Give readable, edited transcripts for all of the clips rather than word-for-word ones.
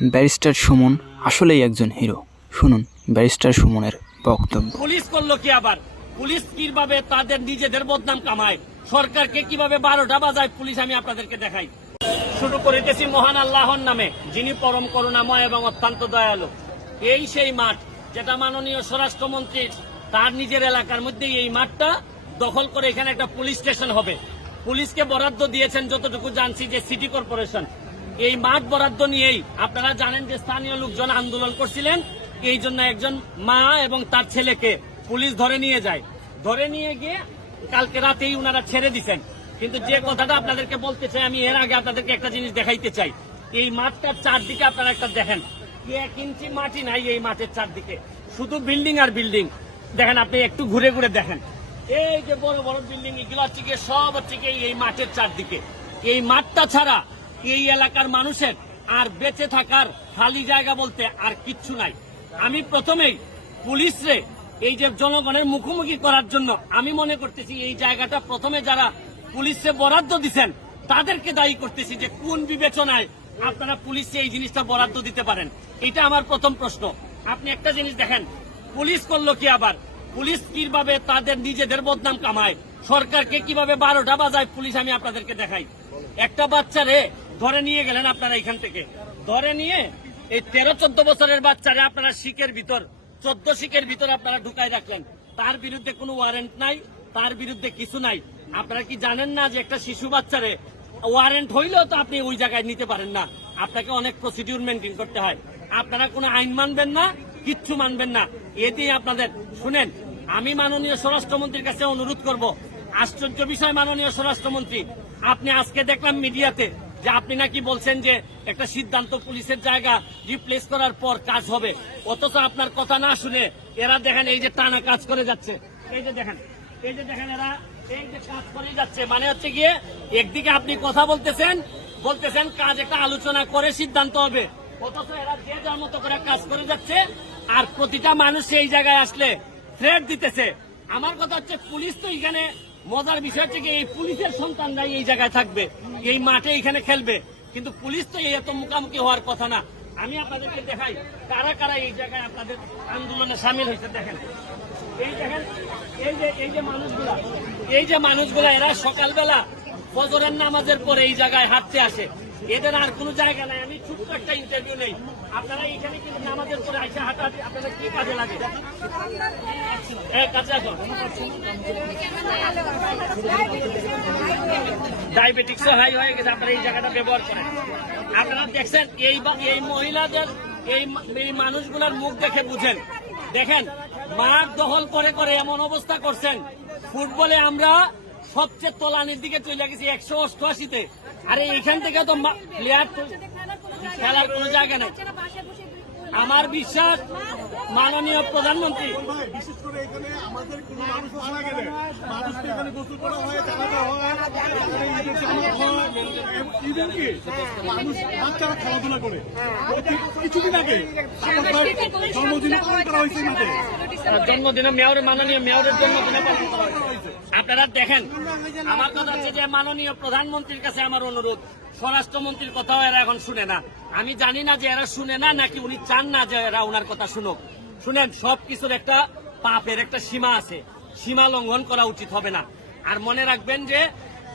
Barrister Suman আসলেই একজন hero. শুনুন ব্যারিস্টার সুমনের বক্তব্য। পুলিশ করলো কি আবার? পুলিশ কিভাবে তাদের নিজেদের বদনাম কামায়, সরকারকে কিভাবে 12টা বাজায় পুলিশ, আমি আপনাদেরকে দেখাই। শুরু করিতেছি মহান আল্লাহর নামে, যিনি পরম করুণাময় এবং অত্যন্ত দয়ালু। এই সেই মাঠ যেটা মাননীয় স্বরাষ্ট্রমন্ত্রী তার নিজের এলাকার মধ্যে এই মাঠটা দখল করে এখানে একটা পুলিশ স্টেশন হবে। পুলিশকে বরাদ্দ দিয়েছেন যতটুকু জানছি যে সিটি কর্পোরেশন। এই মাঠ বরাদ্দ নিয়েই আপনারা জানেন যে স্থানীয় লোকজন আন্দোলন করছিলেন, এই জন্য একজন মা এবং তার ছেলেকে পুলিশ ধরে নিয়ে যায়। ধরে নিয়ে গিয়ে কালকে রাতেই উনারা ছেড়ে দিচ্ছেন। কিন্তু যে কথাটা আপনাদেরকে বলতে চাই, আমি এর আগে আপনাদেরকে একটা জিনিস দেখাইতে চাই। এই মাঠটার চারদিকে আপনারা একটা দেখেন, 1 ইঞ্চি মাটি নাই এই মাঠের চারদিকে, শুধু বিল্ডিং আর বিল্ডিং। দেখেন, আপনি একটু ঘুরে ঘুরে দেখেন, এই যে বড় বড় বিল্ডিং, এগুলো হচ্ছে গিয়ে সব হচ্ছে গিয়ে এই মাঠের চারদিকে। এই মাঠটা ছাড়া এই এলাকার মানুষের আর বেঁচে থাকার খালি জায়গা বলতে আর কিচ্ছু নাই। আমি প্রথমেই পুলিশরে এই যে জনগণের মুখোমুখি করার জন্য আমি মনে করতেছি এই জায়গাটা প্রথমে যারা পুলিশে বরাদ্দ দিচ্ছেন তাদেরকে দায়ী করতেছি যে কোন বিবেচনায় আপনারা পুলিশে এই জিনিসটা বরাদ্দ দিতে পারেন। এটা আমার প্রথম প্রশ্ন। আপনি একটা জিনিস দেখেন, পুলিশ করলো কি আবার? পুলিশ কিভাবে তাদের নিজেদের বদনাম কামায়, সরকারকে কিভাবে 12টা বাজায় পুলিশ, আমি আপনাদেরকে দেখাই। একটা বাচ্চারে ধরে নিয়ে গেলেন আপনারা এখান থেকে, ধরে নিয়ে এই 13-14 বছরের বাচ্চারে আপনারা শিকের ভিতর 14 শিকের ভিতর আপনারা ঢুকাই রাখলেন। তার বিরুদ্ধে কোনো ওয়ারেন্ট নাই, তার বিরুদ্ধে কিছু নাই। আপনারা কি জানেন না যে একটা শিশু বাচ্চারে ওয়ারেন্ট হইলেও তো আপনি ওই জায়গায় নিতে পারেন না, আপনাকে অনেক প্রসিডিউর মেনটেন করতে হয়। আপনারা কোনো আইন মানবেন না, কিচ্ছু মানবেন না। এতেই আপনাদের শুনেন, আমি মাননীয় স্বরাষ্ট্রমন্ত্রীর কাছে অনুরোধ করব। আশ্চর্য বিষয় মাননীয় স্বরাষ্ট্রমন্ত্রী, আপনি আজকে দেখলাম মিডিয়াতে যে আপনি নাকি বলছেন যে একটা সিদ্ধান্ত পুলিশের জায়গা রিপ্লেস করার পর কাজ হবে, অথচ আপনার কথা না শুনে এরা দেখেন এই যে টানা কাজ করে যাচ্ছে। এই যে দেখেন, এই যে দেখেন, এরা এই যে কাজ করে যাচ্ছে। মানে হচ্ছে গিয়ে একদিকে আপনি কথা বলতেছেন কাজ একটা আলোচনা করে সিদ্ধান্ত হবে, অথচ এরা যে যার মতো করে কাজ করে যাচ্ছে। আর প্রতিটা মানুষ এই জায়গায় আসলে থ্রেট দিতেছে। আমার কথা হচ্ছে, পুলিশ তো এখানে মজার বিষয় হচ্ছে কি, এই পুলিশের সন্তানরাই এই জায়গায় থাকবে, এই মাঠে এখানে খেলবে, কিন্তু পুলিশ তো এই এত মুখামুখি হওয়ার কথা না। আমি আপনাদেরকে দেখাই কারা কারা এই জায়গায় আপনাদের আন্দোলনে সামিল হয়েছে। দেখেন, এই দেখেন, এই যে মানুষগুলা এরা সকালবেলা ফজরের নামাজের পরে এই জায়গায় হাঁটতে আসে। এদের আর কোনো জায়গা নাই। আমি ছোট্ট একটা ইন্টারভিউ নেই, আপনারা এখানে কিন্তু নামাজের পরে আইসা হাঁটাহাঁটি আপনাদের কি কাজে লাগে? ডায়াবেটিক্স হাই হয়ে গেছে, আপনারা এই জায়গাটা ব্যবহার করেন। আপনারা দেখছেন এই মহিলাদের এই মানুষগুলার মুখ দেখে বুঝেন। দেখেন, মাঠ দখল করে করে এমন অবস্থা করছেন। ফুটবলে আমরা সবচেয়ে তলানির দিকে চলে গেছি 188-তে। আরে এখান থেকে তো প্লেয়ার খেলার কোনো জায়গা নেই। আমার বিশ্বাস মাননীয় প্রধানমন্ত্রী, বিশেষ করে এখানে আমাদের কোনো মানুষ মারা গেলে মানুষকে এখানে গোসল করা হয়, জানাজা হয়, ইভেনকি মানুষ বাচ্চারা খেলাধুলা করে। কিছুদিন আগে জন্মদিন পালন করা হয়েছে, জন্মদিনে মাননীয় মেয়রের জন্মদিনে পালন করা হয়েছে। আপনারা দেখেন, আমার কথা হচ্ছে যে মাননীয় প্রধানমন্ত্রীর কাছে আমার অনুরোধ, স্বরাষ্ট্রমন্ত্রীর কথাও এরা এখন শুনে না। আমি জানি না যে এরা শুনে না নাকি উনি চান না যে এরা ওনার কথা শুনুক। শুনেন, সবকিছুর একটা পাপের একটা সীমা আছে, সীমা লঙ্ঘন করা উচিত হবে না। আর মনে রাখবেন যে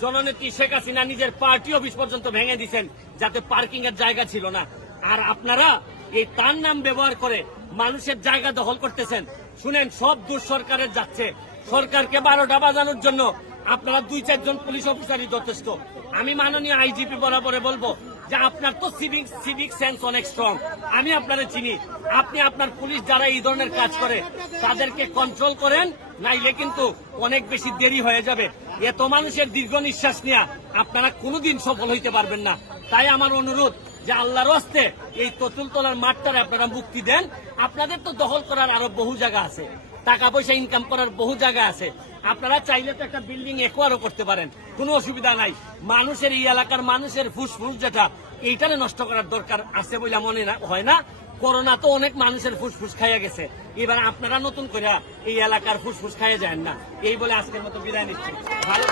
জননেত্রী শেখ হাসিনা নিজের পার্টি অফিস পর্যন্ত ভেঙে দিচ্ছেন, যাতে পার্কিং এর জায়গা ছিল না। আর আপনারা এই তার নাম ব্যবহার করে মানুষের জায়গা দখল করতেছেন। শুনেন, সব দূর সরকারের যাচ্ছে। সরকারকে 12টা বাজানোর জন্য আপনারা 2-4 জন পুলিশ অফিসারই যথেষ্ট। আমি মাননীয় আইজিপি বরাবরে বলবো যে আপনার তো সিভিক সেন্স অনেক স্ট্রং, আমি আপনারা চিনি। আপনি আপনার পুলিশ যারা এই ধরনের কাজ করে তাদেরকে কন্ট্রোল করেন, নাইলে কিন্তু অনেক বেশি দেরি হয়ে যাবে। এত মানুষের দীর্ঘ নিঃশ্বাস নেওয়া আপনারা কোনোদিন সফল হইতে পারবেন না। তাই আমার অনুরোধ যে আল্লাহর হস্তে এই ততুলতলার মাঠটারে আপনারা মুক্তি দেন। আপনাদের তো দখল করার আরো বহু জায়গা আছে, টাকা পয়সা ইনকাম করার বহু জায়গা আছে। আপনারা চাইলে তো একটা বিল্ডিং একোয়ারও করতে পারেন, কোনো অসুবিধা নাই। মানুষের এই এলাকার মানুষের ফুসফুস যেটা, এইটারে নষ্ট করার দরকার আছে বলে মনে হয় না। করোনা তো অনেক মানুষের ফুসফুস খাইয়া গেছে, এবার আপনারা নতুন করে এই এলাকার ফুসফুস খাইয়া যায় না। এই বলে আজকের মতো বিদায় নিচ্ছি। ভালো